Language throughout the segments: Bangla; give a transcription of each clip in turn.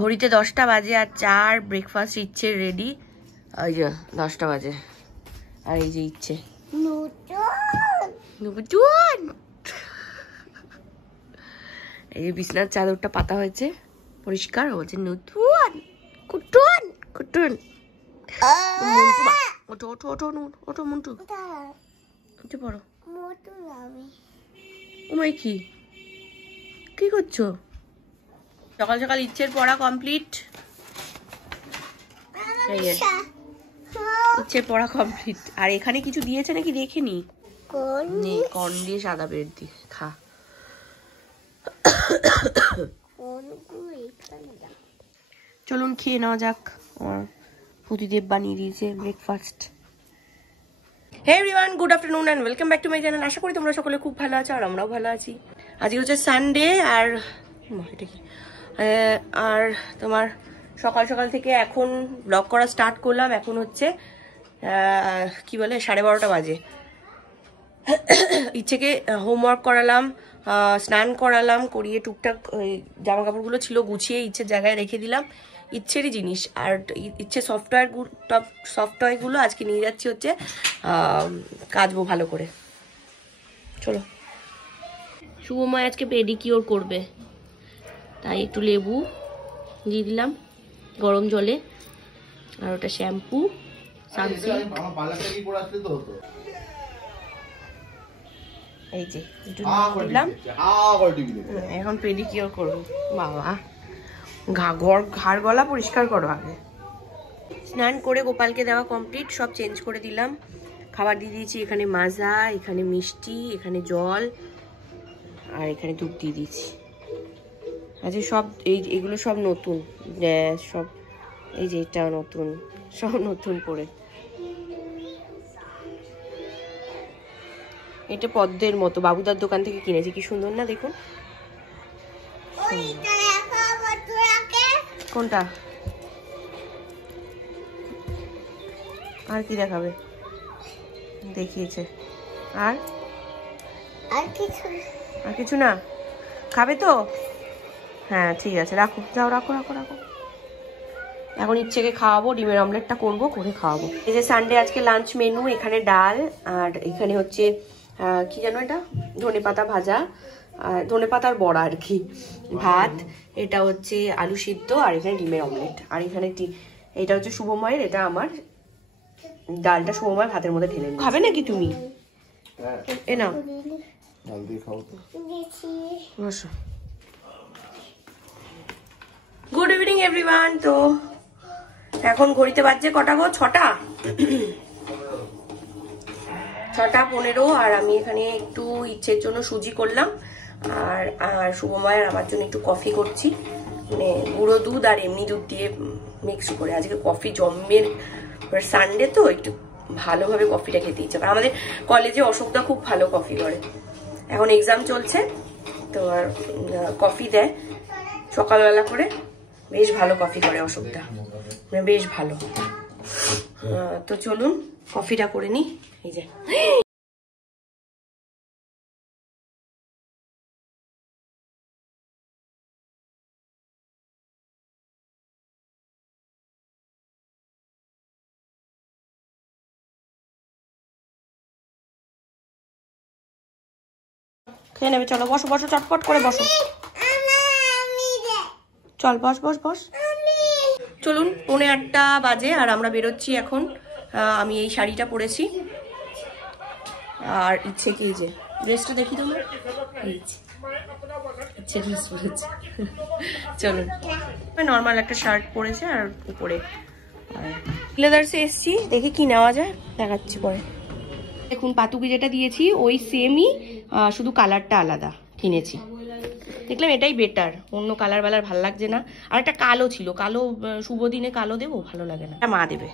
ঘড়িতে 10টা বাজে আর চার ব্রেকফাস্ট ইচ্ছে রেডি। ওই যে 10টা বাজে আর এই যে ইচ্ছে এই যে বিছনার চাদরটা পাতা হয়েছে পরিষ্কার, বলছে নতুন কুটুন কুটুন। ওঠো ওঠো ওঠো ওঠো মন্টু, উঠে পড়ো। ওমাই কি কি করছো? সকাল সকাল ইচ্ছের পড়া কমপ্লিট। ইচ্ছের পড়া কমপ্লিট। আর এখানে কিছু দিয়েছে নাকি দেখেনি? কর্ন দিয়ে সাদা ব্রেড দিয়ে খা। চলুন খেয়ে নেওয়া যাক। আমার প্রতিদেব বানিয়ে দিয়েছে breakfast. Hey everyone, good afternoon and welcome back to my channel. আশা করি তোমরা সকলে খুব ভালো আছো আর আমরাও ভালো আছি। আজকে হচ্ছে সানডে আর এটা কি আর তোমার সকাল সকাল থেকে এখন ব্লগ করা স্টার্ট করলাম। এখন হচ্ছে কি বলে 12:30 বাজে। ইচ্ছেকে হোমওয়ার্ক করালাম, স্নান করালাম, করিয়ে টুকটাক জামা কাপড়গুলো ছিল গুছিয়ে ইচ্ছের জায়গায় রেখে দিলাম। ইচ্ছেরই জিনিস আর ইচ্ছে সফটওয়্যারগুলো আজকে নিয়ে যাচ্ছি হচ্ছে কাচবো ভালো করে। চলো, শুভময় আজকে পেডিকিওর করবে, তাই একটু লেবু দিয়ে দিলাম গরম জলে আর ওটা শ্যাম্পু সানসিল্ক। এই যে দিলাম, এখন পেডিকিওর করবো। বাবা ঘাড় গলা পরিষ্কার করো আগে। স্নান করে গোপালকে দেওয়া কমপ্লিট, সব চেঞ্জ করে দিলাম। খাবার দিয়ে দিয়েছি, এখানে মাজা, এখানে মিষ্টি, এখানে জল আর এখানে দুধ দিয়ে দিয়েছি। আচ্ছা সব এগুলো সব নতুন, সব এই যে এটা নতুন, সব নতুন করে। এটা পদ্মের মতো বাবুদার দোকান থেকে কিনেছি, কি সুন্দর না দেখুন। কোনটা আর কি দেখাবে দেখিয়েছে? আর কিছু না, খাবে তো? হ্যাঁ ঠিক আছে, রাখো, যাও রাখো রাখো রাখো। এখন ইচ্ছেকে খাওয়াবো, ডিমের অমলেটটা করবো, করে খাওয়াবো। এই যে সানডে আজকে লাঞ্চ মেনু, এখানে ডাল আর এখানে হচ্ছে কি জানো এটা, ধনেপাতা ভাজা, ধনেপাতার বড়া আর কি, ভাত, এটা হচ্ছে আলু সিদ্ধ আর এখানে ডিমের অমলেট। আর এখানে এটা হচ্ছে শুভময়ের, এটা আমার। ডালটা শুভময় ভাতের মধ্যে ঢেলে খাবে নাকি তুমি? এ নাও, বসো। Good evening everyone. তো এখন ঘড়িতে বাজছে কটা গো? 6:15। আর আমি এখানে একটু ইচ্ছের জন্য সুজি করলাম আর শুভময় আর আমার জন্য একটু কফি করছি, মানে গুঁড়ো দুধ আর এমনি দুধ দিয়ে মিক্স করে। আজকে কফি জম্মের, সানডে তো একটু ভালোভাবে কফিটা খেতে ইচ্ছে। আর আমাদের কলেজে অশোকদা খুব ভালো কফি করে, এখন এক্সাম চলছে তো আর কফি দেয় সকালবেলা করে, বেশ ভালো কফি করে অশোকদা, বেশ ভালো। তো চলুন কফিটা করে নি। এই যে খেয়ে নেবে, চলো বসো বসো, চটপট করে বসো, চল বস বস বস। চলুন 8:45 বাজে আর আমরা বেরোচ্ছি এখন। আমি এই শাড়িটা পরেছি আর ইচ্ছে কি যে ড্রেসটা দেখি তোমার, ইচ্ছে ড্রেস পরেছে। চলুন, নর্মাল একটা শার্ট পরেছে আর উপরে লেদার্সে এসছি, দেখে কি নেওয়া যায় দেখাচ্ছি পরে। দেখুন পাতুকি যেটা দিয়েছি ওই সেমই, শুধু কালারটা আলাদা কিনেছি। দেখলাম এটাই বেটার, অন্য কালার ভাল লাগছে না। আর একটা কালো ছিল, কালো শুভ দিনে কালো দেবো, ভালো লাগে না, মা দেবে।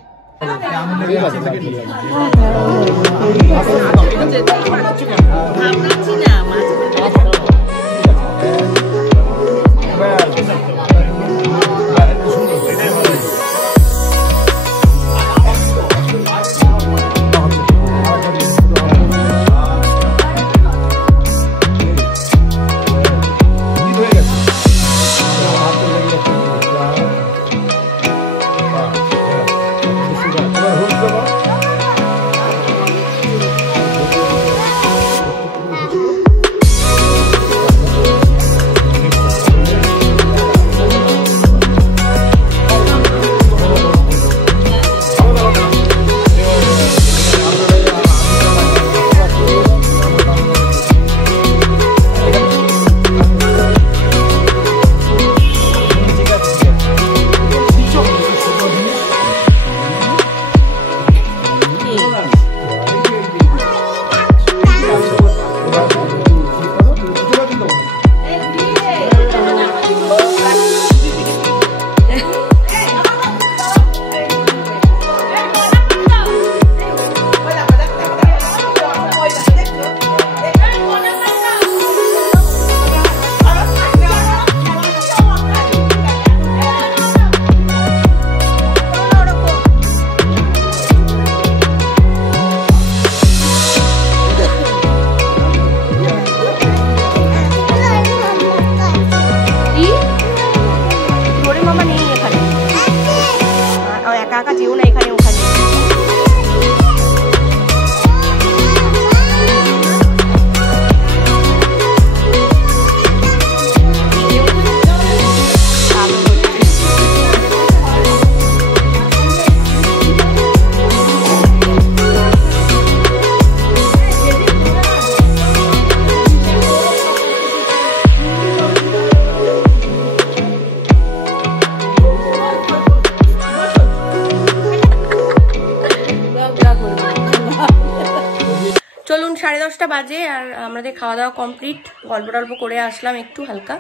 চলুন 10:30 বাজে আর আমাদের খাওয়া দাওয়া কমপ্লিট। গল্প টল্প করে আসলাম একটু হালকা।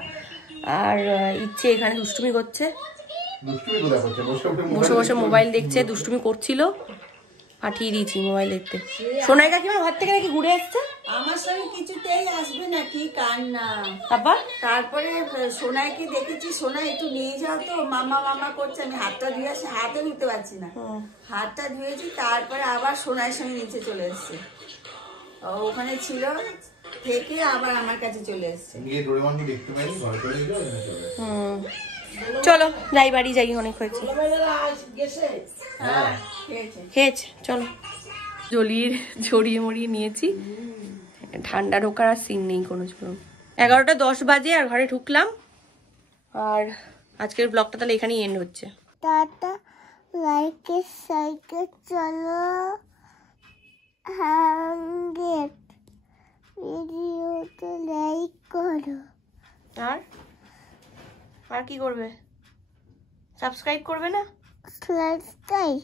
আর ইচ্ছে এখানে দুষ্টুমি করছে, বসে বসে মোবাইল দেখছে, দুষ্টুমি করছিল। পাঠিয়ে দিয়েছি মোবাইল দেখতে। সোনাই কাকিমা ঘর থেকে নাকি ঘুরে এসছে, আমার সঙ্গে কিছুতেই আসবে না, কি কান্না। আবার তারপরে সোনাইকে দেখেছি, সোনাই একটু নিয়ে যাও তো, মামা মামা করছে। আমি হাতটা ধুয়ে আসি, হাতে ধুতে পারছি না, হাতটা ধুয়েছি। তারপরে আবার সোনাইয়ের সঙ্গে নিচে চলে এসছে, ওখানে ছিল থেকে আবার আমার কাছে চলে এসছে। চলো যাই, বাড়ি যাই, অনেক হয়েছে। খেয়েছে, চলো। জলিয়ে ছড়িয়ে মরিয়ে নিয়েছি, ঠান্ডা ঢোকার আর সিন নেই কোনো। চলুন 11:10 বাজে আর ঘরে ঢুকলাম। আর আজকের ব্লগটা তাহলে এখানেই এন্ড হচ্ছে। টাটা, লাইক সাইকেল চলো, ভিডিওতে লাইক করো। আর কি করবে? সাবস্ক্রাইব করবে না? সাবস্ক্রাইব